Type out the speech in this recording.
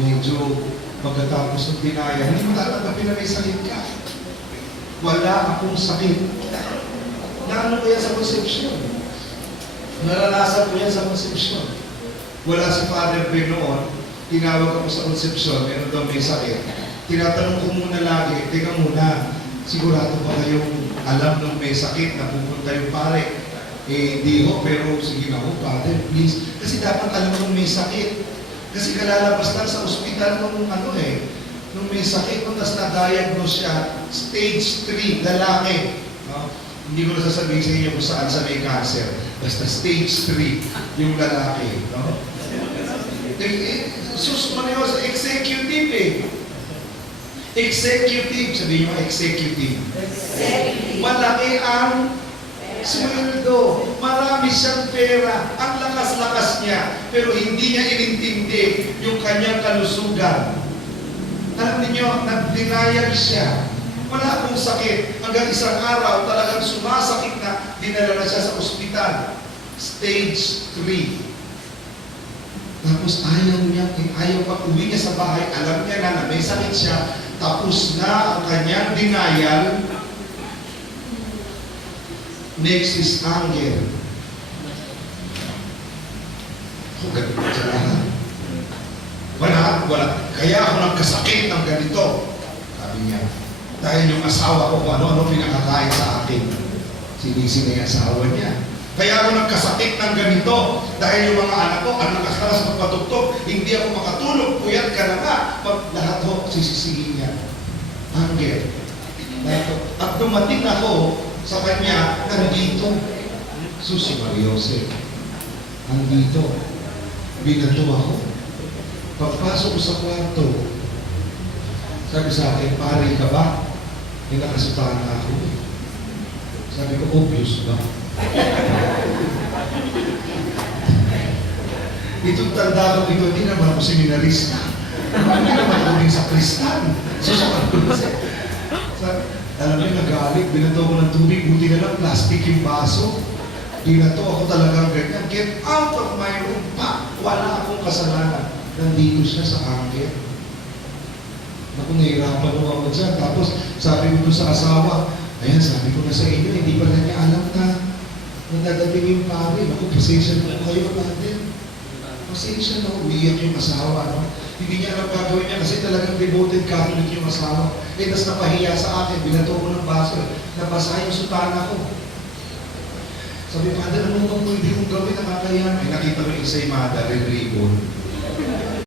medyo pagkatapos ng dinaya, hindi mo tatanggapin na may sakit ka. Wala akong sakit. Naano ko yan sa konsepsyon? Naranasan ko yan sa konsepsyon. Wala si Father Ben noon, tinawag ako sa konsepsyon, meron daw may sakit. Tinatanong ko muna lagi, teka muna, sigurado ba kayong alam nung may sakit na pupunta yung pare? Di ho, pero sige na ho, Father, please. Kasi dapat alam nung may sakit. Kasi kalalabas lang sa ospital nung nung may sakit, nung tas na-diagnose siya, stage 3, lalaki. No? Hindi ko na sasabihin sa inyo kung saan sa may cancer. Basta stage 3, yung lalaki. No? Sus mo sa executive Executive, sabihin mo executive. Malaki ang sweldo, marami siyang pera, ang lakas-lakas niya, pero hindi niya inintindi yung kanyang kalusugan. Alam niyo, nag-denial siya. Wala akong sakit. Hanggang isang araw, talagang sumasakit na, dinala na siya sa ospital. Stage 3. Tapos ayaw pa uwi niya sa bahay, alam niya na may sakit siya, tapos na ang kanyang denial. Next is anger. Ganito sa lahat. Wala. Kaya ako nagkasakit ng ganito. Sabi niya, dahil yung asawa ko, ano pinakakain sa akin. Sinisi na yung asawa niya. Kaya ako nagkasakit ng ganito. Dahil yung mga anak ko, ang nakasaras magpatugtog, hindi ako makatulog, puyat ka na nga. Lahat ho, sisisihin niya. Anger. At dumating ako sa kanya, nandito. Susi Mariose. Nandito. Binato ako. Pagpasok ko sa kwarto, sabi sa akin, pare ka ba? May nakasutahan na ako. Sabi ko, obvious ba? Itong tanda ko ito, hindi naman ako seminarista. Hindi naman ako din sa Kristan. Susukan ko na siya. Alam niyo, nagalit, binato ko ng tubig, buti na lang plastic yung baso. Binato ako talagang ganyan. Get out of my room pa. Wala akong kasalanan. Nandito siya sa anger. Naku, nahirapan mo ako dyan. Tapos, sabi ko sa asawa, ayan, sabi ko na sa inyo, hindi pa na niya alam na dadating yung pare. Naku, pasensya na kayo natin. Pasensya na, umiyak yung asawa. No? Hindi niya alam gagawin niya kasi talagang devoted Catholic yung asawa. Tas napahiya sa akin, binato ko ng baso. Nabasa yung sutana ko. Sabi, Father, ano bang pwede kong gawin? Nakakayan. Ay, nakita mo yung isa yung Mother, red ribbon.